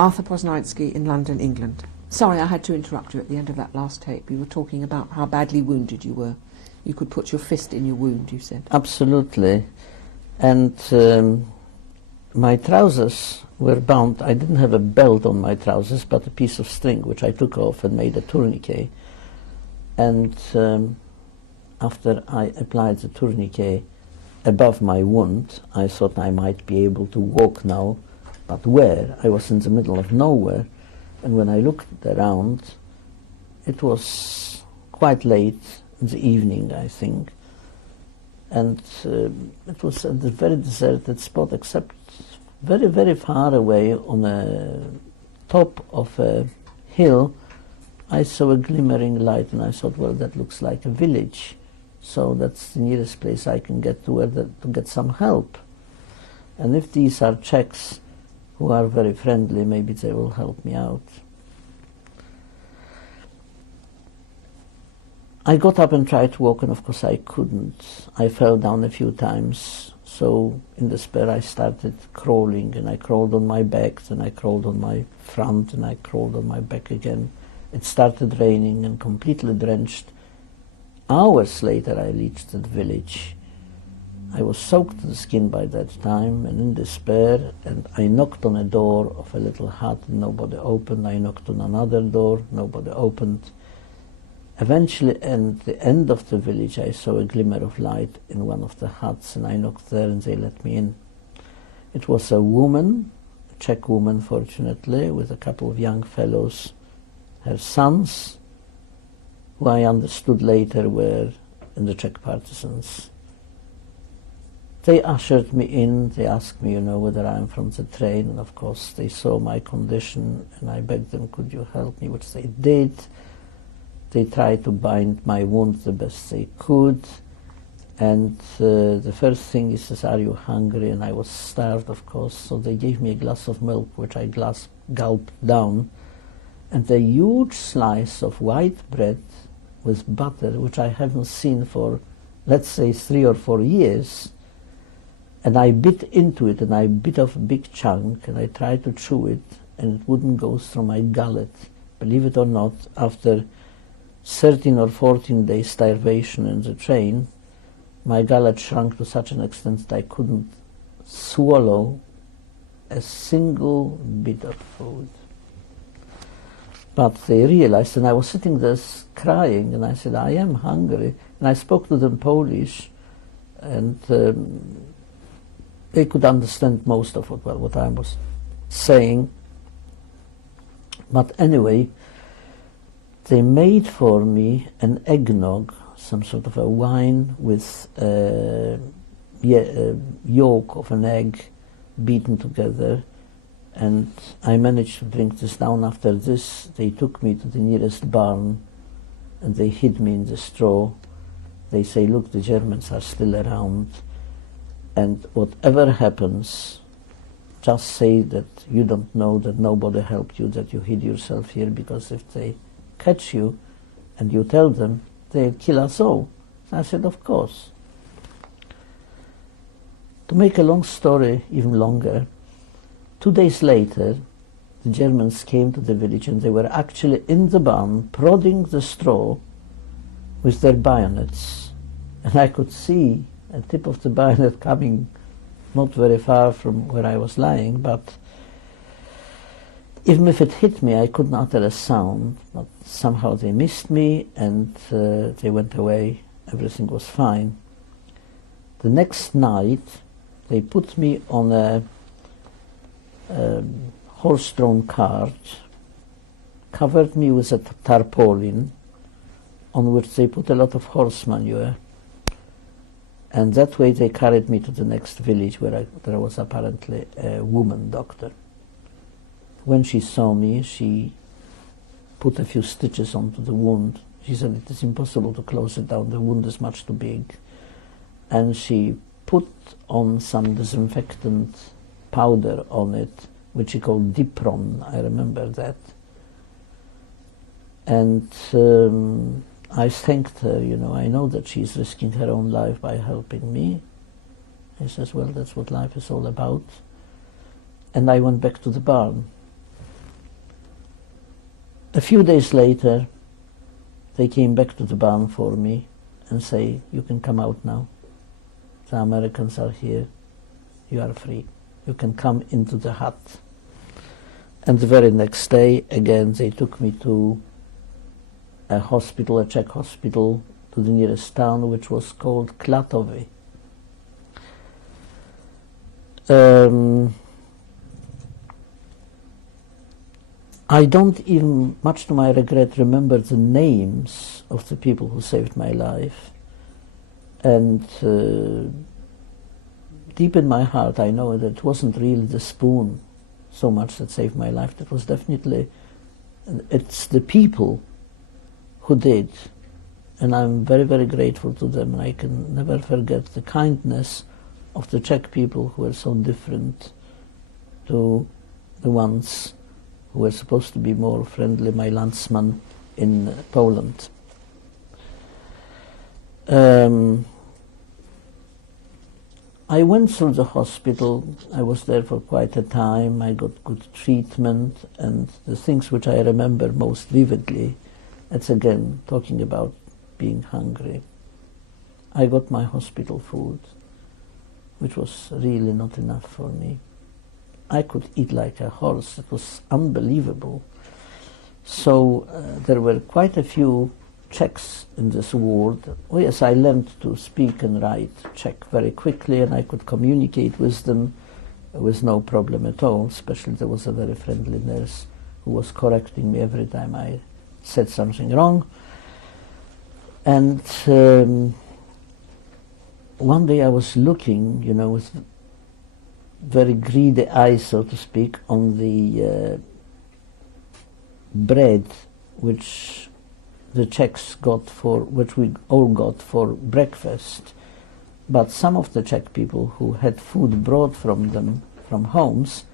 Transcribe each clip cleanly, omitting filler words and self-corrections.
Arthur Poznanski in London, England. Sorry, I had to interrupt you at the end of that last tape. You were talking about how badly wounded you were. You could put your fist in your wound, you said. Absolutely. And my trousers were bound. I didn't have a belt on my trousers, but a piece of string, which I took off and made a tourniquet. And after I applied the tourniquet above my wound, I thought I might be able to walk now. But where? I was in the middle of nowhere. And when I looked around, it was quite late in the evening, I think. And it was at a very deserted spot, except very, very far away on the top of a hill, I saw a glimmering light, and I thought, well, that looks like a village. So that's the nearest place I can get to to get some help. And if these are Czechs who are very friendly, maybe they will help me out. I got up and tried to walk, and of course I couldn't. I fell down a few times, so in despair I started crawling, and I crawled on my back, then I crawled on my front, and I crawled on my back again. It started raining and completely drenched. Hours later I reached that village. I was soaked to the skin by that time, and in despair, and I knocked on a door of a little hut, and nobody opened. I knocked on another door, nobody opened. Eventually, at the end of the village, I saw a glimmer of light in one of the huts, and I knocked there, and they let me in. It was a woman, a Czech woman, fortunately, with a couple of young fellows, her sons, who I understood later were in the Czech partisans. They ushered me in. They asked me, whether I'm from the train, and of course they saw my condition, and I begged them, could you help me, which they did. They tried to bind my wound the best they could, and the first thing he says, are you hungry? And I was starved, of course, so they gave me a glass of milk, which I gulped down, and a huge slice of white bread with butter, which I haven't seen for, let's say, 3 or 4 years. And I bit into it, and I bit off a big chunk, and I tried to chew it, and it wouldn't go through my gullet. Believe it or not, after 13 or 14 days starvation in the train, my gullet shrunk to such an extent that I couldn't swallow a single bit of food. But they realized, and I was sitting there crying, and I said, I am hungry. And I spoke to them Polish, and they could understand most of what I was saying. But anyway, they made for me an eggnog, some sort of a wine with yolk of an egg beaten together, and I managed to drink this down. After this, they took me to the nearest barn, and they hid me in the straw. They say, look, the Germans are still around, and whatever happens, just say that you don't know, that nobody helped you, that you hid yourself here, because if they catch you and you tell them, they'll kill us all. I said, of course. To make a long story even longer, 2 days later, the Germans came to the village, and they were actually in the barn prodding the straw with their bayonets. And I could see a tip of the bayonet coming not very far from where I was lying, but even if it hit me, I couldn't utter a sound. But somehow they missed me, and they went away. Everything was fine. The next night, they put me on a horse-drawn cart, covered me with a tarpaulin, on which they put a lot of horse manure, and that way they carried me to the next village, where there was apparently a woman doctor. When she saw me, she put a few stitches onto the wound. She said, it is impossible to close it down, the wound is much too big. And she put on some disinfectant powder on it, which she called Dipron, I remember that. And I thanked her, I know that she's risking her own life by helping me. He says, well, that's what life is all about. And I went back to the barn. A few days later, they came back to the barn for me and say, you can come out now. The Americans are here. You are free. You can come into the hut. And the very next day, again, they took me to a hospital, a Czech hospital, to the nearest town, which was called Klatovy. I don't even, much to my regret, remember the names of the people who saved my life. And deep in my heart, I know that it wasn't really the spoon so much that saved my life. That was definitely, it's the people who did. And I'm very, very grateful to them. And I can never forget the kindness of the Czech people who were so different to the ones who were supposed to be more friendly, my landsman in Poland. I went through the hospital. I was there for quite a time. I got good treatment, and the things which I remember most vividly, it's again talking about being hungry. I got my hospital food, which was really not enough for me. I could eat like a horse. It was unbelievable. So there were quite a few Czechs in this ward. Oh yes, I learned to speak and write Czech very quickly, and I could communicate with them with no problem at all. Especially there was a very friendly nurse who was correcting me every time I said something wrong. And one day I was looking, you know, with very greedy eyes, so to speak, on the bread which the Czechs got for, which we all got for breakfast. But some of the Czech people who had food brought from them, from homes,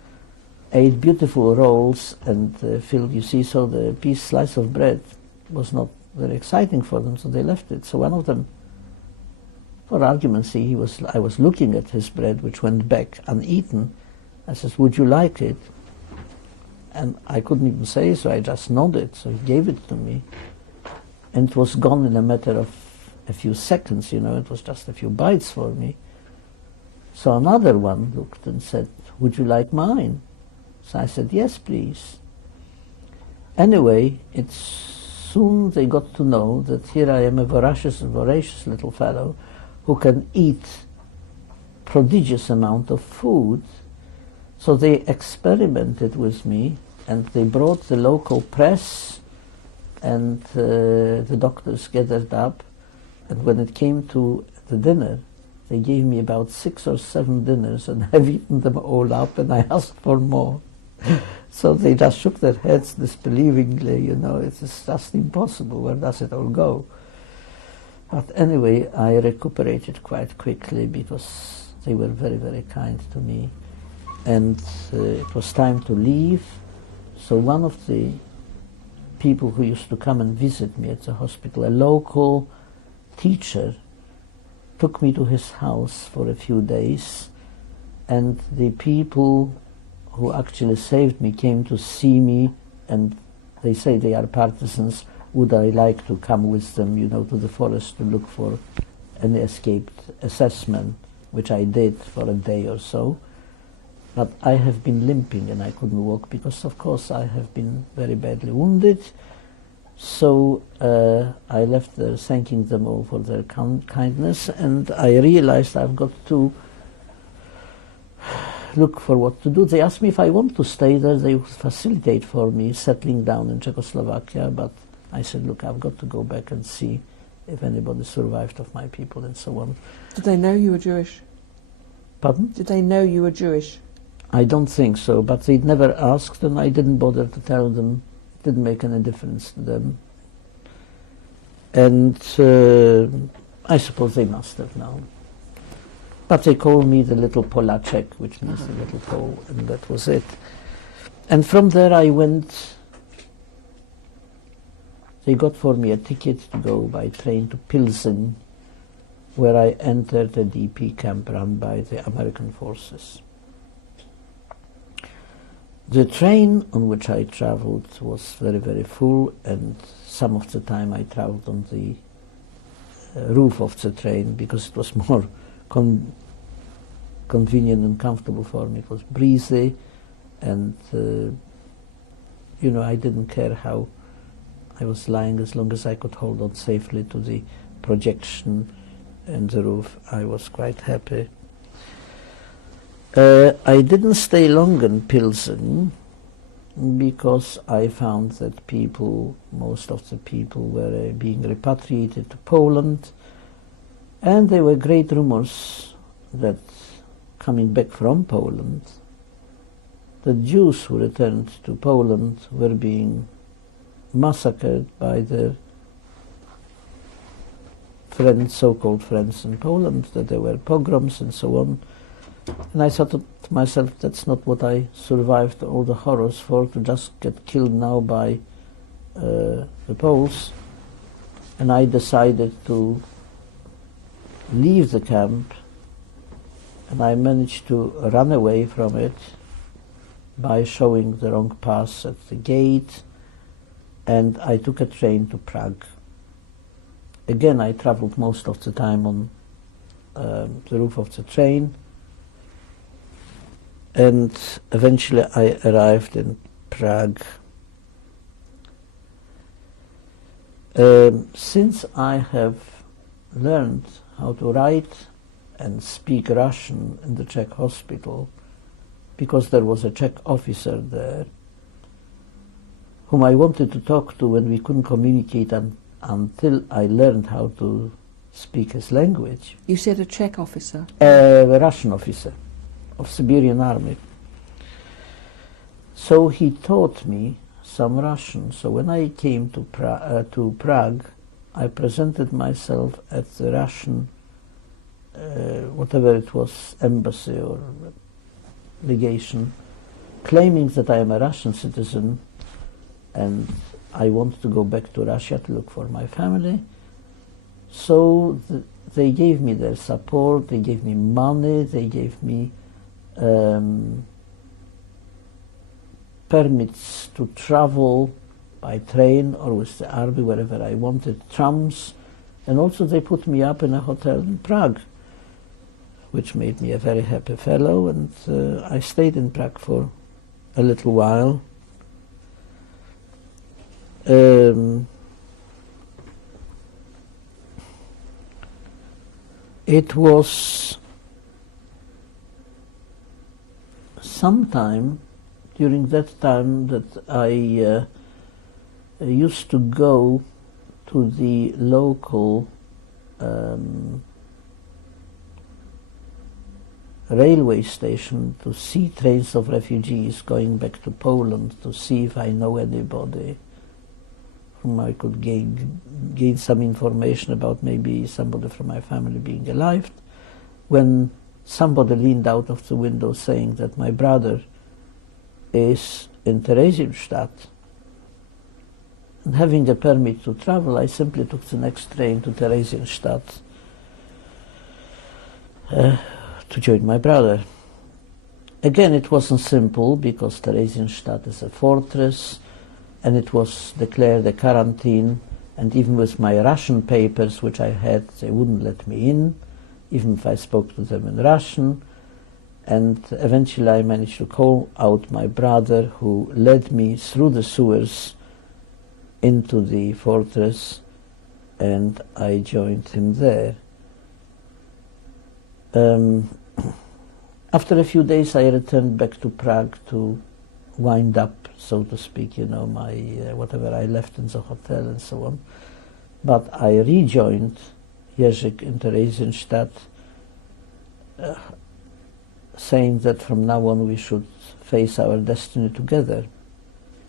ate beautiful rolls and filled, you see, so the slice of bread was not very exciting for them, so they left it. So one of them, for argument's sake, I was looking at his bread, which went back uneaten. I says, would you like it? And I couldn't even say, so I just nodded, so he gave it to me. And it was gone in a matter of a few seconds, you know, it was just a few bites for me. So another one looked and said, would you like mine? So I said, yes, please. Anyway, soon they got to know that here I am, a voracious little fellow who can eat prodigious amount of food. So they experimented with me, and they brought the local press, and the doctors gathered up, and when it came to the dinner, they gave me about 6 or 7 dinners, and I've eaten them all up, and I asked for more. So they just shook their heads disbelievingly, you know, it's just impossible, where does it all go? But anyway, I recuperated quite quickly because they were very, very kind to me. And it was time to leave. So one of the people who used to come and visit me at the hospital, a local teacher, took me to his house for a few days. And the people who actually saved me came to see me, and they say they are partisans. Would I like to come with them, you know, to the forest to look for an escaped assessment, which I did for a day or so. But I have been limping and I couldn't walk because, of course, I have been very badly wounded. So I left there thanking them all for their kindness, and I realized I've got to look for what to do. They asked me if I want to stay there. They would facilitate for me settling down in Czechoslovakia, but I said, look, I've got to go back and see if anybody survived of my people and so on. Did they know you were Jewish? Pardon? Did they know you were Jewish? I don't think so, but they'd never asked, and I didn't bother to tell them. It didn't make any difference to them. And I suppose they must have known. But they called me the little Polacek, which means the little Pole, and that was it. And from there I went. They got for me a ticket to go by train to Pilsen, where I entered a DP camp run by the American forces. The train on which I traveled was very, very full, and some of the time I traveled on the roof of the train because it was more convenient and comfortable for me. It was breezy, and I didn't care how I was lying as long as I could hold on safely to the projection and the roof. I was quite happy. I didn't stay long in Pilsen because I found that most of the people were being repatriated to Poland, and there were great rumors that coming back from Poland, the Jews who returned to Poland were being massacred by their friends, so-called friends in Poland, that there were pogroms and so on. And I thought to myself, that's not what I survived all the horrors for, to just get killed now by the Poles. And I decided to leave the camp, and I managed to run away from it by showing the wrong pass at the gate, and I took a train to Prague. Again, I traveled most of the time on the roof of the train, and eventually I arrived in Prague. Since I have learned how to write and speak Russian in the Czech hospital, because there was a Czech officer there whom I wanted to talk to when we couldn't communicate until I learned how to speak his language. You said a Czech officer? A Russian officer of Siberian army. So he taught me some Russian. So when I came to Prague, I presented myself at the Russian, whatever it was, embassy or legation, claiming that I am a Russian citizen and I want to go back to Russia to look for my family. So they gave me their support, they gave me money, they gave me permits to travel by train or with the army wherever I wanted, trams, and also they put me up in a hotel in Prague, which made me a very happy fellow, and I stayed in Prague for a little while. It was sometime during that time that I used to go to the local railway station to see trains of refugees going back to Poland, to see if I know anybody whom I could gain some information about, maybe somebody from my family being alive, when somebody leaned out of the window saying that my brother is in Theresienstadt. And having a permit to travel, I simply took the next train to Theresienstadt to join my brother. Again, it wasn't simple because Theresienstadt is a fortress, and it was declared a quarantine, and even with my Russian papers which I had, they wouldn't let me in, even if I spoke to them in Russian. And eventually I managed to call out my brother, who led me through the sewers into the fortress, and I joined him there. After a few days I returned back to Prague to wind up, so to speak, my whatever I left in the hotel and so on. But I rejoined Jerzyk in Theresienstadt, saying that from now on we should face our destiny together,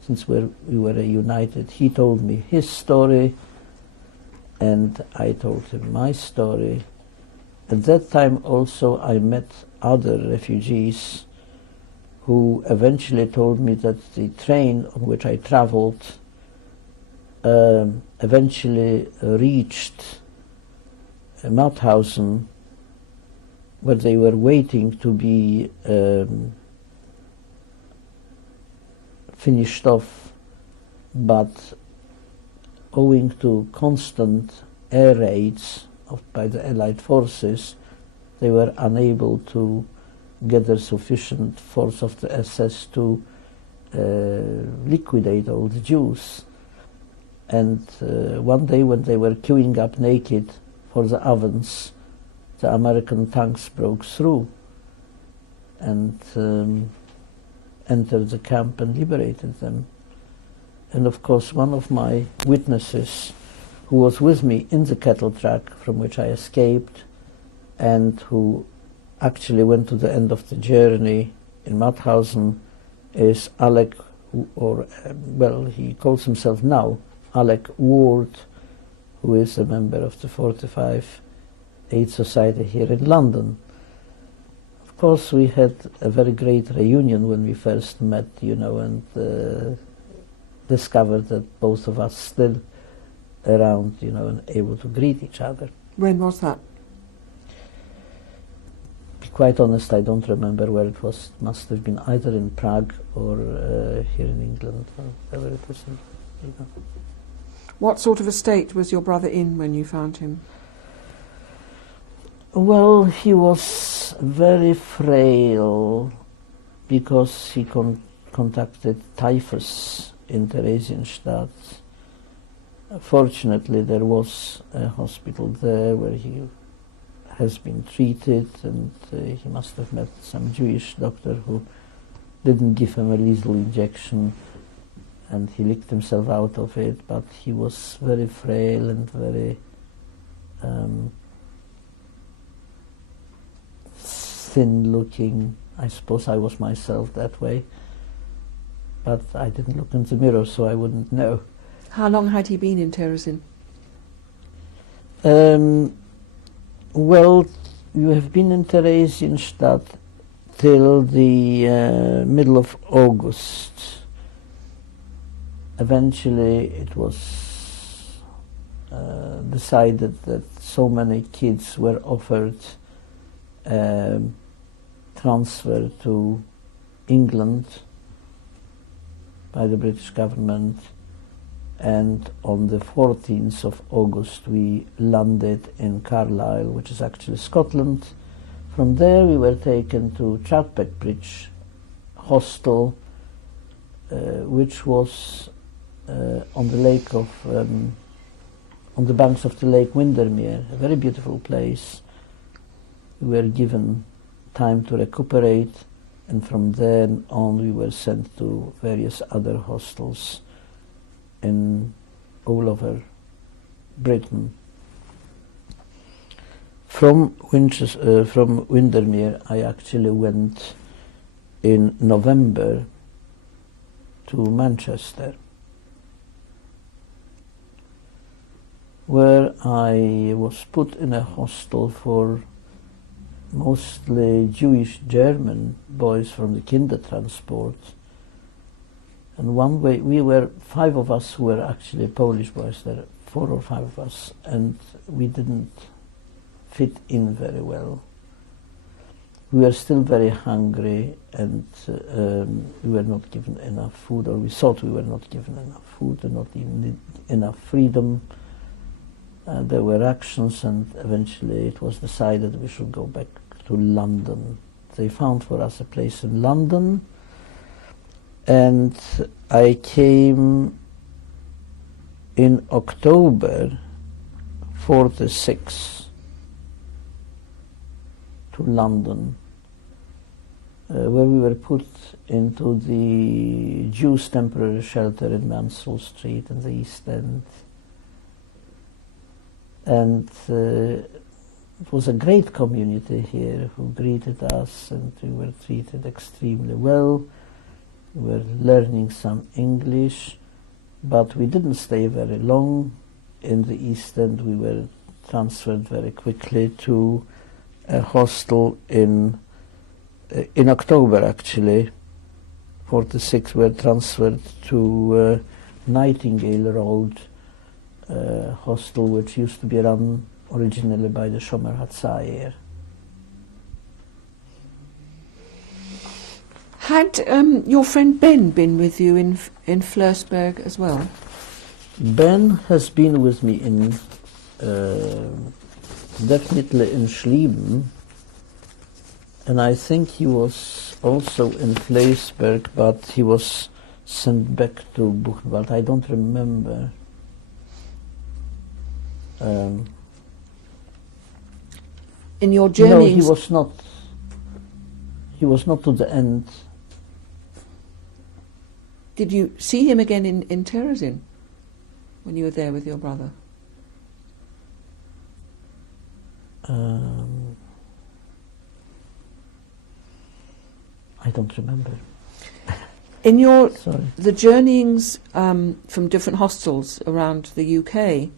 since we were united. He told me his story, and I told him my story. At that time also I met other refugees who eventually told me that the train on which I traveled eventually reached Mauthausen, where they were waiting to be finished off, but owing to constant air raids by the Allied forces, they were unable to gather sufficient force of the SS to liquidate all the Jews. And one day when they were queuing up naked for the ovens, the American tanks broke through and entered the camp and liberated them. And of course one of my witnesses, who was with me in the cattle truck from which I escaped and who actually went to the end of the journey in Mauthausen, is Alec, well, he calls himself now Alec Ward, who is a member of the 45 Aid Society here in London. Of course, we had a very great reunion when we first met, you know, and discovered that both of us still around, you know, and able to greet each other. When was that? To be quite honest, I don't remember where it was. It must have been either in Prague or here in England, or wherever it was. You know. What sort of a state was your brother in when you found him? Well, he was very frail because he contracted typhus in Theresienstadt. Fortunately, there was a hospital there where he has been treated, and he must have met some Jewish doctor who didn't give him a lethal injection, and he licked himself out of it, but he was very frail and very thin-looking. I suppose I was myself that way, but I didn't look in the mirror, so I wouldn't know. How long had he been in Terezin? Well, you have been in Theresienstadt till the middle of August. Eventually it was decided that so many kids were offered transfer to England by the British government, and on the 14th of August we landed in Carlisle, which is actually Scotland. From there we were taken to Troutbeck Bridge Hostel, which was on the lake of on the banks of the Lake Windermere, a very beautiful place. We were given time to recuperate, and from then on we were sent to various other hostels in all over Britain. From Windermere I actually went in November to Manchester, where I was put in a hostel for mostly Jewish German boys from the Kindertransport. And one way, we were 5 of us who were actually Polish boys, there 4 or 5 of us, and we didn't fit in very well. We were still very hungry, and we were not given enough food, or we thought we were not given enough food and not even enough freedom. There were actions, and eventually it was decided we should go back to London. They found for us a place in London, and I came in October 46 to London, where we were put into the Jews' temporary shelter in Mansell Street in the East End. And it was a great community here who greeted us, and we were treated extremely well. We were learning some English, but we didn't stay very long in the East End. We were transferred very quickly to a hostel in October, actually. 46 were transferred to Nightingale Road hostel, which used to be run originally by the Shomer Hatzair. Had your friend Ben been with you in Flörsberg as well? Ben has been with me in definitely in Schlieben, and I think he was also in Flörsberg, but he was sent back to Buchenwald. I don't remember. In your No, journeyings? he was not. He was not to the end. Did you see him again in Terezin when you were there with your brother? I don't remember. In your Sorry. the journeyings from different hostels around the UK,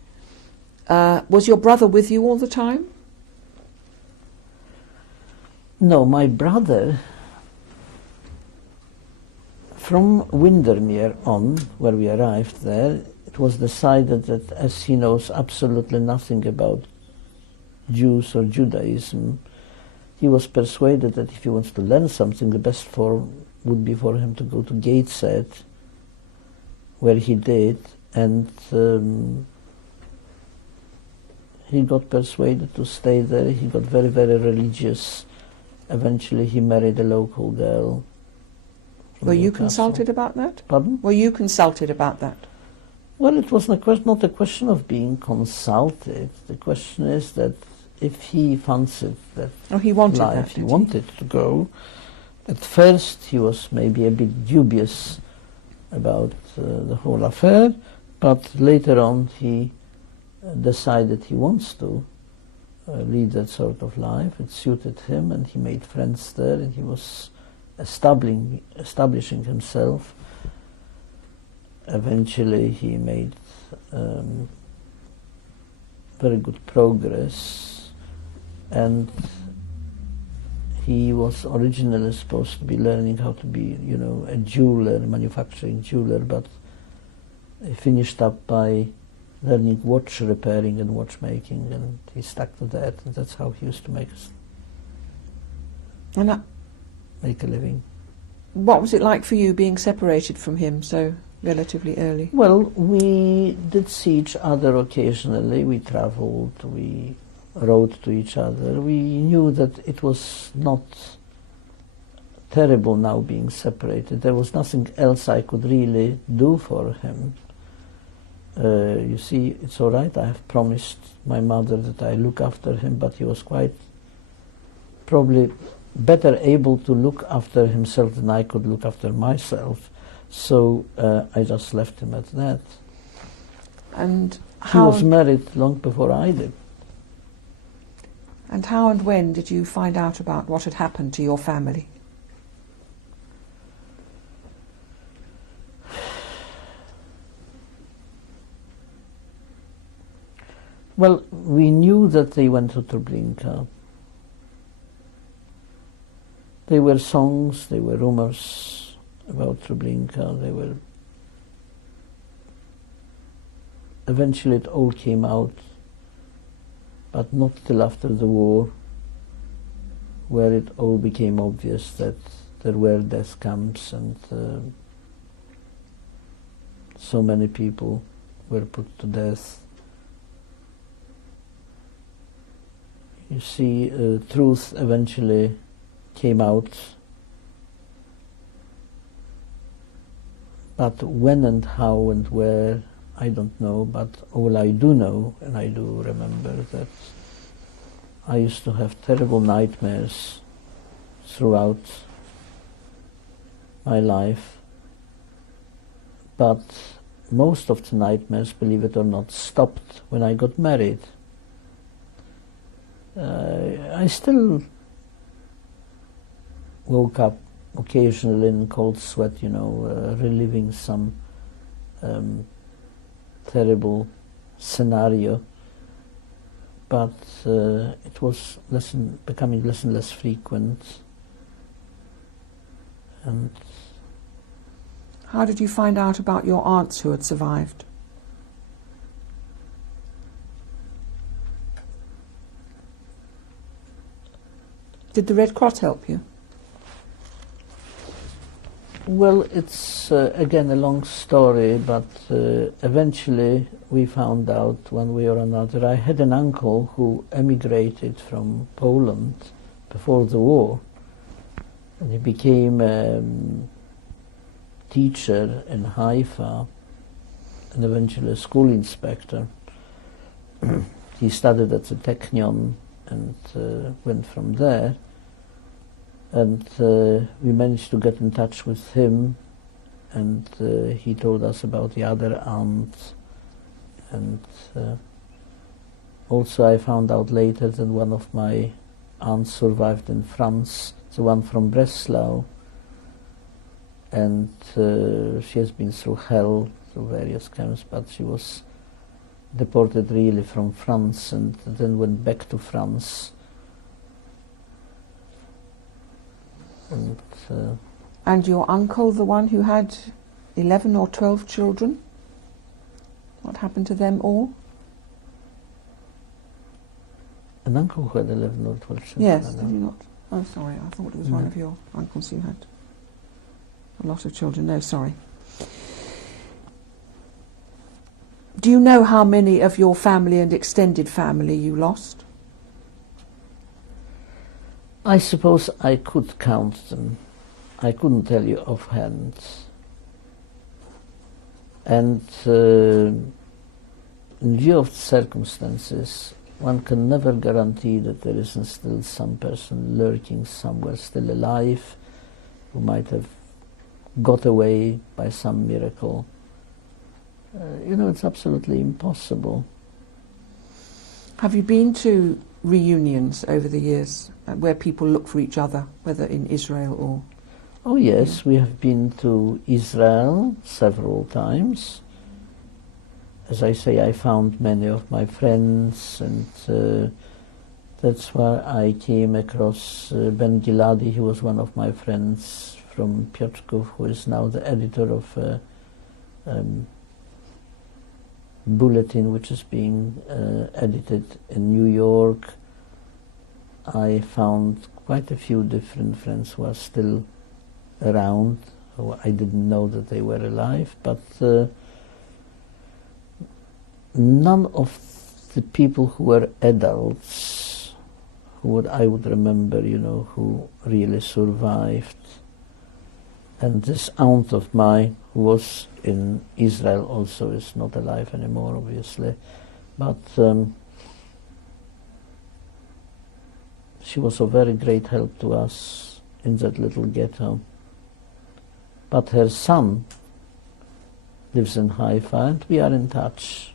was your brother with you all the time? No, my brother, from Windermere on, where we arrived there, it was decided that as he knows absolutely nothing about Jews or Judaism, he was persuaded that if he wants to learn something, the best form would be for him to go to Gateshead, where he did, and he got persuaded to stay there. He got very, very religious. Eventually he married a local girl. Were you consulted about that? Pardon? Were you consulted about that? Well, it was not a question of being consulted. The question is that if he fancied that He wanted life, that, he did wanted to go. At first he was maybe a bit dubious about the whole affair, but later on he decided he wants to lead that sort of life. It suited him, and he made friends there, and he was establishing himself. Eventually he made very good progress, and he was originally supposed to be learning how to be, a jeweler, manufacturing jeweler, but he finished up by learning watch repairing and watchmaking, and he stuck to that, and that's how he used to make a living. What was it like for you being separated from him so relatively early? Well, we did see each other occasionally. We traveled, we wrote to each other. We knew that it was not terrible now being separated. There was nothing else I could really do for him. You see, it's all right. I have promised my mother that I look after him, but he was quite probably better able to look after himself than I could look after myself. So I just left him at that. And he was married long before I did. And how and when did you find out about what had happened to your family? Well, we knew that they went to Treblinka. There were songs, there were rumors about Treblinka, eventually it all came out, but not till after the war, where it all became obvious that there were death camps and so many people were put to death. You see, truth eventually came out, but when and how and where, I don't know, but all I do know, and I do remember that I used to have terrible nightmares throughout my life, but most of the nightmares, believe it or not, stopped when I got married. I still woke up occasionally in cold sweat, reliving some terrible scenario, but it was becoming less and less frequent. And how did you find out about your aunts who had survived? Did the Red Cross help you? Well, it's again a long story, but eventually we found out one way or another. I had an uncle who emigrated from Poland before the war, and he became a teacher in Haifa and eventually a school inspector. He studied at the Technion and went from there. And we managed to get in touch with him, and he told us about the other aunt. And also I found out later that one of my aunts survived in France, the one from Breslau, and she has been through hell, through various camps, but she was deported really from France and then went back to France. And your uncle, the one who had 11 or 12 children, what happened to them all? An uncle who had 11 or 12 children? Yes, did you not? Oh, sorry, I thought it was one of your uncles who had a lot of children. No, sorry. Do you know how many of your family and extended family you lost? I suppose I could count them. I couldn't tell you offhand. And in view of the circumstances, one can never guarantee that there isn't still some person lurking somewhere, still alive, who might have got away by some miracle. You know, it's absolutely impossible. Have you been to reunions over the years where people look for each other, whether in Israel or... Oh yes, we have been to Israel several times. As I say, I found many of my friends, and that's where I came across Ben Giladi. He was one of my friends from Piotrków, who is now the editor of a bulletin which is being edited in New York. I found quite a few different friends who are still around. I didn't know that they were alive, but none of the people who were adults, I would remember, you know, who really survived. And this aunt of mine, who was in Israel also, is not alive anymore, obviously, but she was of very great help to us in that little ghetto. But her son lives in Haifa, and we are in touch.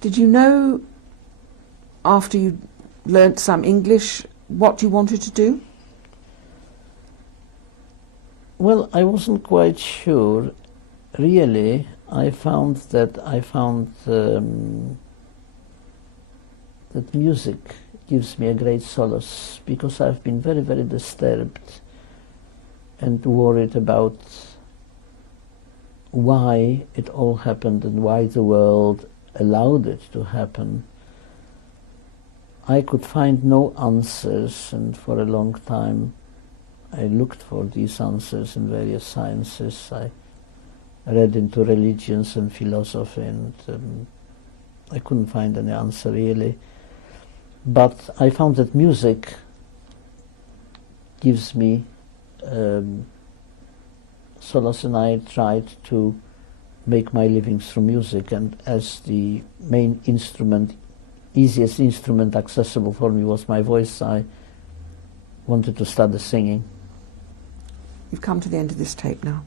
Did you know, after you learnt some English, what you wanted to do? Well, I wasn't quite sure. Really, I found that music gives me a great solace, because I've been very, very disturbed and worried about why it all happened and why the world allowed it to happen. I could find no answers, and for a long time I looked for these answers in various sciences. I read into religions and philosophy, and I couldn't find any answer really. But I found that music gives me solace, and I tried to make my living through music, and as the main instrument, easiest instrument accessible for me was my voice, I wanted to study singing. You've come to the end of this tape now.